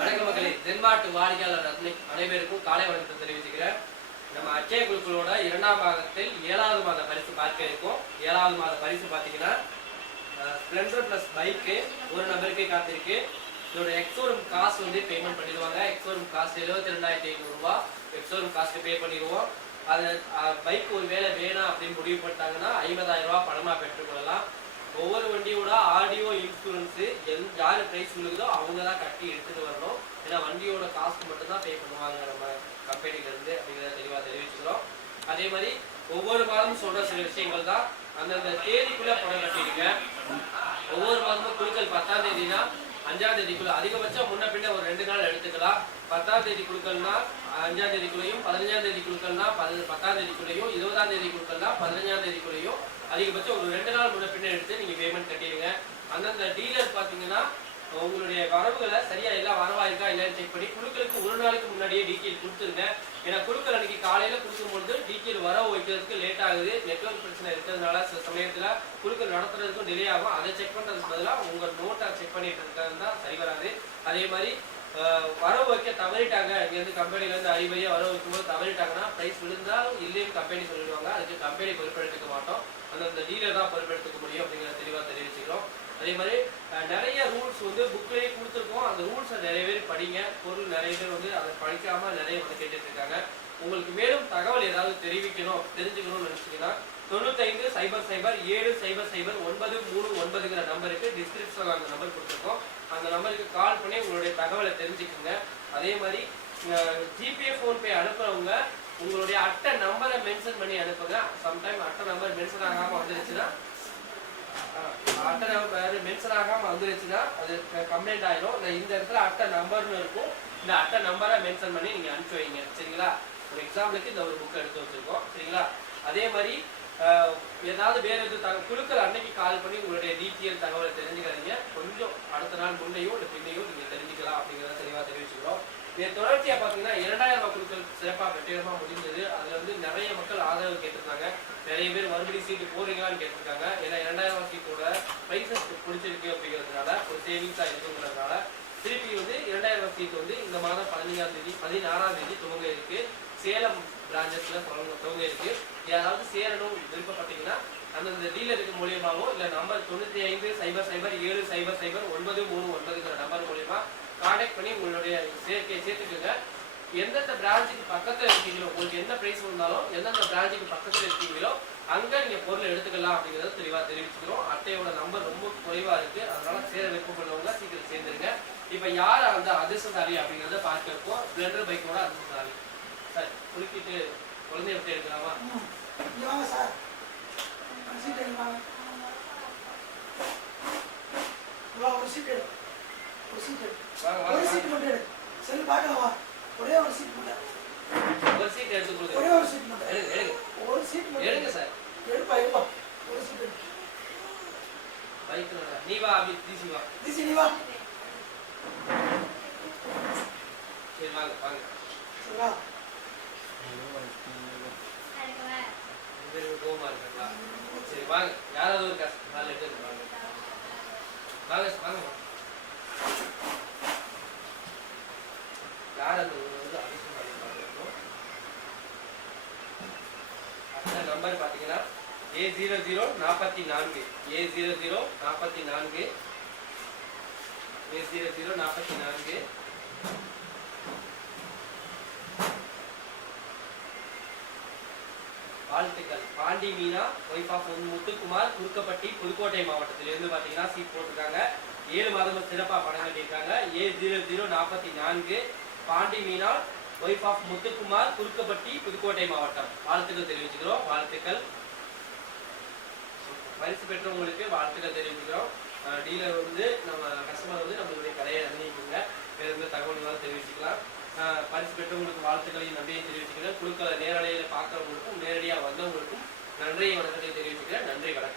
வணக்க மக்களே. தென்மாட்டு வாடிக்கையாளர் அத்தனை அனைவருக்கும் காலை வணக்கத்தை தெரிவிச்சுக்கிறேன். நம்ம அச்சய குழுக்களோட இரண்டாம் பாகத்தில் ஏழாவது மாத பரிசு பார்க்க இருக்கும். ஏழாவது மாத பரிசு பார்த்தீங்கன்னா ஸ்ப்ளெண்டர் ப்ளஸ் பைக்கு ஒரு நபருக்கே காத்திருக்கு. இதோட எக்ஸோரூம் காசு வந்து பேமெண்ட் பண்ணிடுவாங்க. எக்ஸோரூம் காசு எழுபத்தி ரெண்டாயிரத்தி ஐநூறுரூவா எக்ஸோரூம் காஸ்ட் பே பண்ணிடுவோம். அது பைக் ஒரு வேலை வேணாம் அப்படின்னு முடிவு பண்ணிட்டாங்கன்னா ஐம்பதாயிரம் ரூபாய் பணமாக பெற்றுக்கொள்ளலாம். ஒவ்வொரு வண்டியோட இன்சூரன்ஸு எல் யார் ப்ரைஸ் விழுகுதோ அவங்க தான் கட்டி எடுத்துகிட்டு வரணும். ஏன்னா வண்டியோட காஸ்ட் மட்டும் தான் பே பண்ணுவாங்க நம்ம கம்பெனிலேருந்து அப்படிங்கிறத தெளிவாக தெரிவிச்சுக்கிறோம். அதே மாதிரி ஒவ்வொரு மாதமும் சொல்கிற சில விஷயங்கள் தான். அந்தந்த தேதிக்குள்ளே பணம் கட்டிடுங்க. ஒவ்வொரு மாதமும் குழுக்கள் பத்தாம் தேதினா அஞ்சாம் தேதிக்குள்ள அதிகபட்சம் முன்ன பின்ன ஒரு ரெண்டு நாள் எடுத்துக்கலாம். பத்தாம் தேதி குழுக்கள்னா அஞ்சாம் தேதிக்குள்ளேயும் பதினஞ்சாம் தேதி குழுக்கள்னா பதி பத்தாம் தேதிக்குள்ளேயும் இருபதாம் தேதி குழுக்கள்னா பதினஞ்சாம் தேதிக்குள்ளேயும் அதிகபட்சம் ஒரு ரெண்டு நாள் முன்ன பின்ன எடுத்து நீங்கள் பேமெண்ட் கட்டிடுங்க. அந்தந்த டீலர் பார்த்தீங்கன்னா உங்களுடைய வரவுகளை சரியா எல்லாம் வரவாயிருக்கா இல்லைன்னு செக் பண்ணி குழுக்களுக்கு ஒரு நாளைக்கு முன்னாடியே டீட்டெயில் கொடுத்துருங்க. ஏன்னா குழுக்கள் அன்னைக்கு காலையில கொடுக்கும்பொழுது டீட்டெயில் வர வைக்கிறதுக்கு லேட் ஆகுது நெட்வொர்க் பிரச்சனை இருக்கிறதுனால சில சமயத்துல குழுக்கள் நடத்துறதுக்கும் டிலே ஆகும். அதை செக் பண்றதுக்கு பதிலாக உங்க நோட்டை செக் பண்ணிட்டு இருக்கிறது தான் சரி வராது. அதே மாதிரி வரவு வைக்க தவறிட்டாங்க. இங்கேருந்து கம்பெனிலேருந்து அறிவையாக வரவு வைக்கும்போது தவறிட்டாங்கன்னா ப்ரைஸ் விழுந்தாலும் இல்லைன்னு கம்பெனி சொல்லிடுவாங்க. அதுக்கு கம்பெனி பொறுப்பெடுத்துக்க மாட்டோம். அந்தந்த டீலர் தான் பொறுப்பெடுத்துக்க முடியும் அப்படிங்கிறத தெளிவாக தெரிவிச்சுக்கிறோம். அதே மாதிரி நிறைய ரூல்ஸ் வந்து புக்லேயே கொடுத்துருக்கோம். அந்த ரூல்ஸை நிறைய பேர் படிங்க. பொருள் நிறைய பேர் வந்து அதை படிக்காம நிறைய வந்து கேட்டுட்டு இருக்காங்க. உங்களுக்கு மேலும் தகவல் ஏதாவது தெரிவிக்கணும் தெரிஞ்சுக்கணும்னு நினச்சிங்கன்னா தொண்ணூத்தைந்து சைபர் சைபர் ஏழு சைபர் சைபர் ஒன்பது மூணு ஒன்பதுங்கிற நம்பருக்கு டிஸ்கிரிப்ஷனில் அந்த நம்பர் கொடுத்துருக்கோம். அந்த நம்பருக்கு கால் பண்ணி உங்களுடைய தகவலை தெரிஞ்சுக்கோங்க. அதே மாதிரி ஜிபே ஃபோன்பே அனுப்புகிறவங்க உங்களுடைய அட்டை நம்பரை மென்ஷன் பண்ணி அனுப்புங்க. சம்டைம் அட்டை நம்பர் மென்ஷன் ஆகாமல் வந்துருச்சுன்னா அட்டை மென்ஷன் ஆகாம வந்துருச்சுன்னா அது கம்ப்ளைண்ட் ஆயிரும். நான் இந்த இடத்துல அட்டை நம்பர்னு இருக்கும். இந்த அட்டை நம்பரை மென்ஷன் பண்ணி நீங்க அனுப்பிச்சி வைங்க. சரிங்களா? ஒரு எக்ஸாம்பிளுக்கு இந்த ஒரு புக் எடுத்து வச்சிருக்கோம். சரிங்களா? அதே மாதிரி ஏதாவது வேற எது தக குழுக்கள் அன்னைக்கு கால் பண்ணி உங்களுடைய டீட்டெயில் தகவலை தெரிஞ்சுக்காதீங்க. கொஞ்சம் அடுத்த நாள் முன்னையோ இல்லை பின்னையோ நீங்க தெரிஞ்சுக்கலாம் அப்படிங்கிறத தெளிவாக தெரிவிச்சுக்கிறோம். இதை தொடர்ச்சியா பாத்தீங்கன்னா இரண்டாயிரம் ரூபாய் சிறப்பாக வெற்றிகரமா முடிஞ்சது. அதுல வந்து நிறைய மக்கள் ஆதரவு கேட்டிருந்தாங்க. நிறைய பேர் மறுபடியும் சீட்டு போறீங்களான்னு கேட்டிருக்காங்க. ஏன்னா இரண்டாயிரம் சீட்டோட பிரைசஸ் பிடிச்சிருக்கு அப்படிங்கிறதுனால ஒரு சேவிங்ஸா இருக்குங்கிறதுனால திருப்பி வந்து இரண்டாயிரம் சீட் வந்து இந்த மாதம் பதினஞ்சாம் தேதி பதினாறாம் தேதி துவங்க இருக்கு. சேலம் பிரான்ச்சஸ்ல தொடங்க துவங்க இருக்கு. யாராவது சேரணும் விருப்பப்பட்டீங்கன்னா அந்தந்த டீலருக்கு மூலியமாவோ இல்ல நம்பர் தொண்ணூத்தி ஐந்து சைபர் சைபர் ஏழு சைபர் சைபர் ஒன்பது மூணு ஒன்பதுங்கிற நம்பர் மூலியமா காண்டாக்ட் பண்ணி உங்களுடைய சேர்க்கையை சேர்த்துக்கோங்க. எந்தெந்த பிரான்ச்சுக்கு பக்கத்துல இருக்கீங்களோ உங்களுக்கு எந்த பிரைஸ் இருந்தாலும் எந்தெந்த பிரான்ச்சுக்கு பக்கத்துல இருக்கீங்களோ அங்க நீங்க பொருள் எடுத்துக்கலாம் அப்படிங்கறத தெளிவா தெரிவிச்சுக்கிறோம். அட்டையோட நம்பர் ரொம்ப குறைவா இருக்கு. அதனால சேர விருப்பப்படுறவங்க சீக்கிரம் சேர்ந்துருங்க. இப்ப யார் அந்த அதிர்ஷ்டசாலி அப்படிங்கிறத பார்க்க இருக்கோம் ஸ்ப்ளெண்டர் பைக்கோட அதிர்ஷ்டசாலி. சார் குளிக்கிட்டு குழந்தைய விட்டு எடுக்கலாமா? சார். ஒரு சீட் ஒரு சீட் ஒரு சீட் ஒரு சீட் மட்டும் எடு. செல்லு பார்க்கலாம் ஒரே ஒரு சீட் மட்டும். ஒரு சீட் எடுத்து கொடுங்க. ஒரே ஒரு சீட் மட்டும் எடுங்க எடுங்க. ஒரு சீட் மட்டும் எடுங்க சார். எடுப்பா எடுப்பா. ஒரு சீட் எடு. பைக் நீ வா அபி தீசி வா. திசி நீ வா. சரி வாங்க வாங்க. சரி வா. சரி வாங்க. யாராவது ஒரு கஷ்டம் நாலு எடுத்து வாங்க வாங்க வாங்க. யார் அந்த நம்பர் பார்த்தீங்கன்னா ஏ ஜீரோ ஜீரோ நாற்பத்தி நான்கு ஏ ஜீரோ ஜீரோ நாற்பத்தி நான்கு ஏ ஜீரோ ஜீரோ நாற்பத்தி நான்கு வாழ்த்துக்கள். பாண்டி மீனா ஒய்ஃப் ஆஃப் முத்துக்குமார் குறுக்கப்பட்டி புதுக்கோட்டை மாவட்டத்திலிருந்து பார்த்தீங்கன்னா சீட் போட்டிருக்காங்க. ஏழு மாதமும் சிறப்பாக பணம் கட்டியிருக்காங்க. ஏ ஜீரோ ஜீரோ நாற்பத்தி நான்கு பாண்டி மீனா ஒய்ஃப் ஆஃப் முத்துக்குமார் குறுக்கப்பட்டி புதுக்கோட்டை மாவட்டம். வாழ்த்துக்கள் தெரிவிச்சுக்கிறோம். வாழ்த்துக்கள். பரிசு பெற்றவங்களுக்கு வாழ்த்துக்கள் தெரிவிச்சுக்கிறோம். டீலர் வந்து நம்ம கஸ்டமர் வந்து நம்மளுடைய கடையை அனுப்பிக்குங்க வேறு எந்த தெரிவிச்சுக்கலாம். அஹ் பரிசு பெற்றவங்களுக்கு வாழ்த்துக்களையும் நன்றியை தெரிவிச்சுக்கிறேன். குழுக்களை நேரடியில் பார்க்குறவங்களுக்கும் நேரடியாக வந்தவங்களுக்கும் நன்றியை வணக்கத்தை தெரிவிச்சுக்கிறேன். நன்றி வணக்கம்.